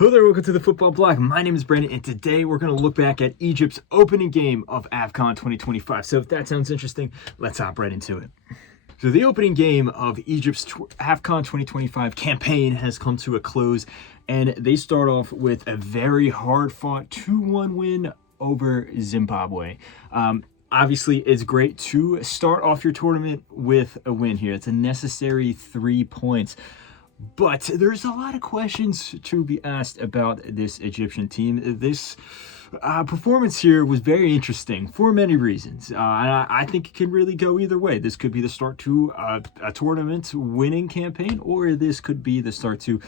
Hello there, welcome to the Football Bloc. My name is Brandon, and today we're going to look back at Egypt's opening game of AFCON 2025. So if that sounds interesting, let's hop right into it. So the opening game of Egypt's AFCON 2025 campaign has come to a close, and they start off with a very hard-fought 2-1 win over Zimbabwe. Obviously, it's great to start off your tournament with a win here. It's a necessary 3 points. But there's a lot of questions to be asked about this Egyptian team. This performance here was very interesting for many reasons. And I think it can really go either way. This could be the start to a tournament winning campaign, or this could be the start to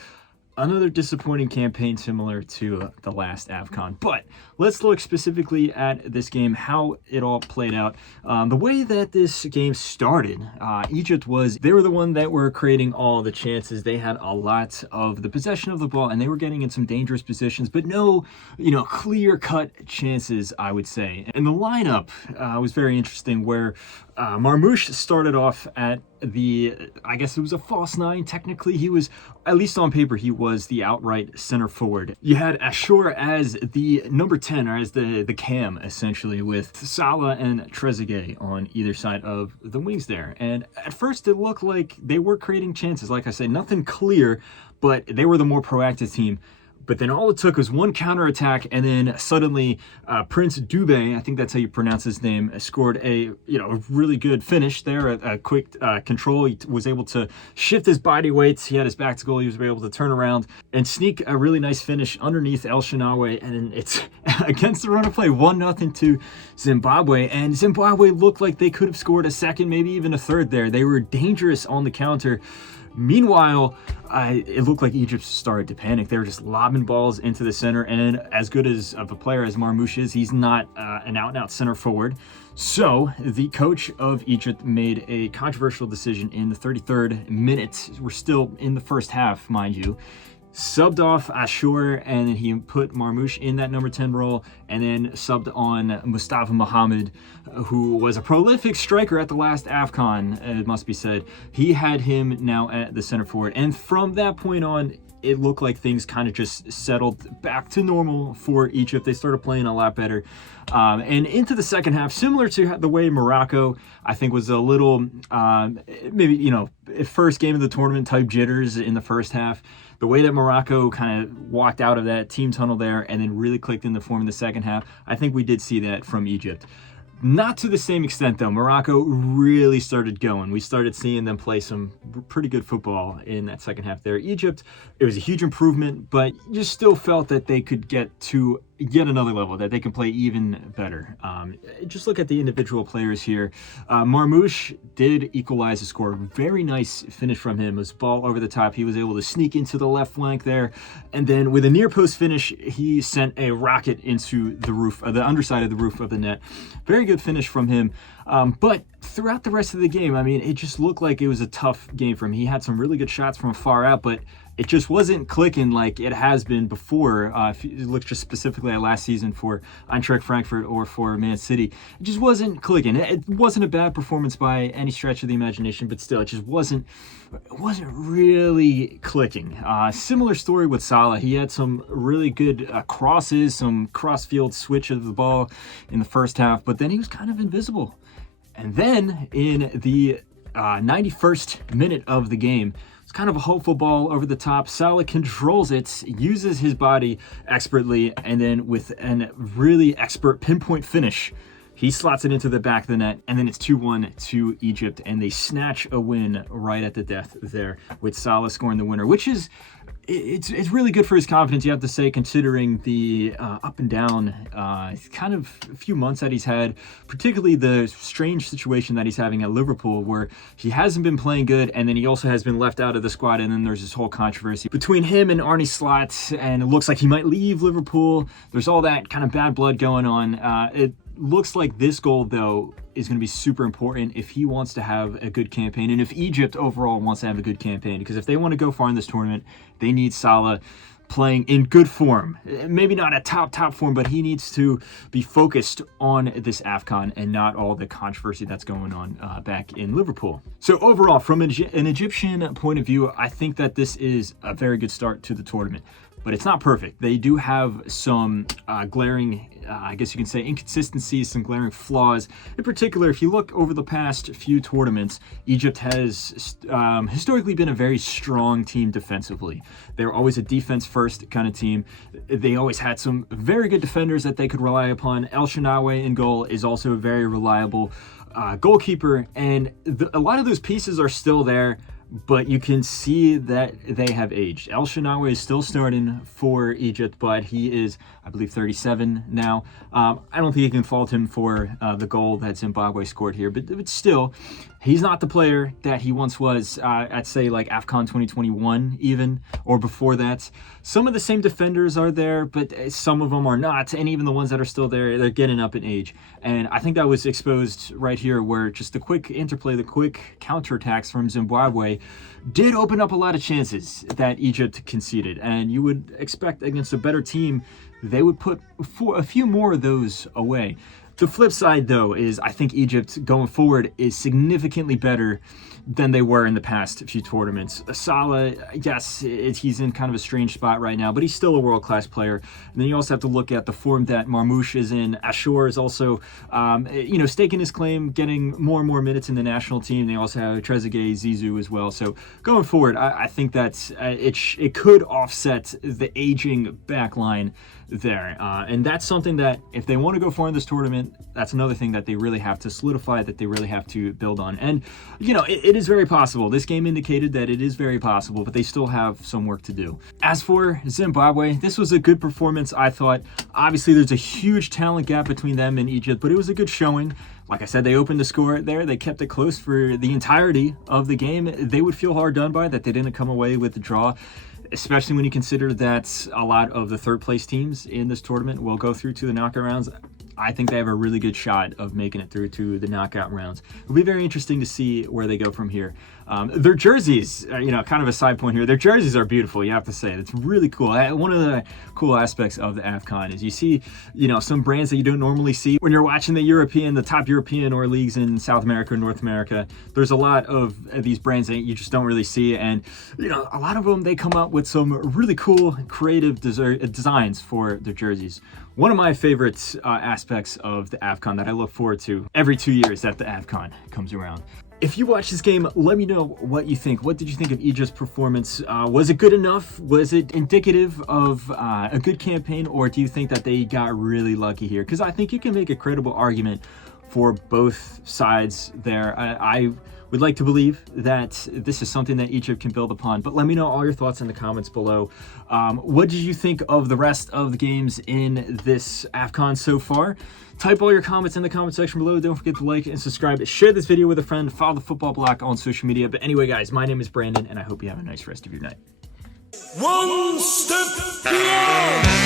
another disappointing campaign similar to the last AFCON. But let's look specifically at this game, how it all played out. The way that this game started, Egypt they were the one that were creating all the chances. They had a lot of the possession of the ball, and they were getting in some dangerous positions, but no, clear-cut chances, I would say. And the lineup was very interesting, where Marmoush started off at I guess it was a false nine. Technically, he was, at least on paper, he was the outright center forward. You had Ashur as the number 10, or as the cam, essentially, with Salah and Trezeguet on either side of the wings there. And at first, it looked like they were creating chances. Like I said, nothing clear, but they were the more proactive team. But then all it took was one counterattack, and then suddenly Prince Dube, I think that's how you pronounce his name, scored a really good finish there, a quick control. He was able to shift his body weights. He had his back to goal. He was able to turn around and sneak a really nice finish underneath El Shenawy, and it's against the run of play, 1-0 to Zimbabwe. And Zimbabwe looked like they could have scored a second, maybe even a third there. They were dangerous on the counter. Meanwhile, it looked like Egypt started to panic. They were just lobbing balls into the center, and as good of a player as Marmoush is, he's not an out-and-out center forward. So the coach of Egypt made a controversial decision in the 33rd minute. We're still in the first half, mind you. Subbed off Ashur, and then he put Marmoush in that number 10 role, and then subbed on Mustafa Mohamed, who was a prolific striker at the last AFCON, it must be said. He had him now at the center forward, and from that point on, it looked like things kind of just settled back to normal for Egypt. They started playing a lot better. And into the second half, similar to the way Morocco, I think, was a little, first game of the tournament type jitters in the first half. The way that Morocco kind of walked out of that team tunnel there and then really clicked into form in the second half, I think we did see that from Egypt. Not to the same extent, though. Morocco really started going. We started seeing them play some pretty good football in that second half there. Egypt, it was a huge improvement, but you still felt that they could get to yet another level, that they can play even better. Just look at the individual players here. Marmoush did equalize the score. Very nice finish from him. It was ball over the top. He was able to sneak into the left flank there, and then with a near post finish, he sent a rocket into the roof, the underside of the roof of the net. Very good finish from him. But throughout the rest of the game, it just looked like it was a tough game for him. He had some really good shots from far out, but it just wasn't clicking like it has been before. If you look just specifically at last season for Eintracht Frankfurt or for Man City, it just wasn't clicking. It wasn't a bad performance by any stretch of the imagination, but still, it just wasn't really clicking. Similar story with Salah. He had some really good crosses, some cross-field switch of the ball in the first half, but then he was kind of invisible. And then in the 91st minute of the game, it's kind of a hopeful ball over the top. Salah controls it, uses his body expertly, and then with a really expert pinpoint finish, he slots it into the back of the net, and then it's 2-1 to Egypt, and they snatch a win right at the death there with Salah scoring the winner, which is it's really good for his confidence, you have to say, considering the up and down kind of a few months that he's had, particularly the strange situation that he's having at Liverpool, where he hasn't been playing good, and then he also has been left out of the squad, and then there's this whole controversy between him and Arne Slot, and it looks like he might leave Liverpool. There's all that kind of bad blood going on. It looks like this goal, though, is going to be super important if he wants to have a good campaign, and if Egypt overall wants to have a good campaign, because if they want to go far in this tournament, they need Salah playing in good form. Maybe not a top form, but he needs to be focused on this AFCON and not all the controversy that's going on back in Liverpool. So overall, from an Egyptian point of view, I think that this is a very good start to the tournament. but it's not perfect. They do have some glaring, I guess you can say, inconsistencies, some glaring flaws. In particular, if you look over the past few tournaments, Egypt has historically been a very strong team defensively. They were always a defense-first kind of team. They always had some very good defenders that they could rely upon. El Shenawy in goal is also a very reliable goalkeeper, and a lot of those pieces are still there, but you can see that they have aged. El Shenawy is still starting for Egypt, but he is, I believe, 37 now. I don't think you can fault him for the goal that Zimbabwe scored here, but still, he's not the player that he once was at, say, like AFCON 2021 even, or before that. Some of the same defenders are there, but some of them are not, and even the ones that are still there, they're getting up in age. And I think that was exposed right here, where just the quick interplay, the quick counterattacks from Zimbabwe did open up a lot of chances that Egypt conceded. And you would expect against a better team, they would put a few more of those away. The flip side, though, is I think Egypt going forward is significantly better than they were in the past few tournaments. Salah, yes, he's in kind of a strange spot right now, but he's still a world-class player. And then you also have to look at the form that Marmoush is in. Ashur is also, staking his claim, getting more and more minutes in the national team. They also have Trezeguet, Zizou as well. So going forward, I think that it could offset the aging back line there. And that's something that if they want to go far in this tournament, that's another thing that they really have to solidify, that they really have to build on. And, it is very possible. This game indicated that it is very possible, but they still have some work to do. As for Zimbabwe, this was a good performance, I thought. Obviously, there's a huge talent gap between them and Egypt, but it was a good showing. Like I said, they opened the score there. They kept it close for the entirety of the game. They would feel hard done by that they didn't come away with the draw, especially when you consider that a lot of the third place teams in this tournament will go through to the knockout rounds. I think they have a really good shot of making it through to the knockout rounds. It'll be very interesting to see where they go from here. Their jerseys, kind of a side point here, their jerseys are beautiful, you have to say. It's really cool. One of the cool aspects of the AFCON is you see, some brands that you don't normally see when you're watching the top European or leagues in South America or North America. There's a lot of these brands that you just don't really see, and a lot of them, they come up with some really cool, creative designs for their jerseys. One of my favorite aspects of the AFCON that I look forward to every 2 years that the AFCON comes around. If you watch this game, let me know what you think. What did you think of Egypt's performance? Was it good enough? Was it indicative of a good campaign, or do you think that they got really lucky here? Because I think you can make a credible argument for both sides there. I would like to believe that this is something that Egypt can build upon, but let me know all your thoughts in the comments below. What did you think of the rest of the games in this AFCON so far? Type all your comments in the comment section below. Don't forget to like and subscribe. Share this video with a friend. Follow the Football Bloc on social media. But anyway, guys, my name is Brandon, and I hope you have a nice rest of your night. One step beyond.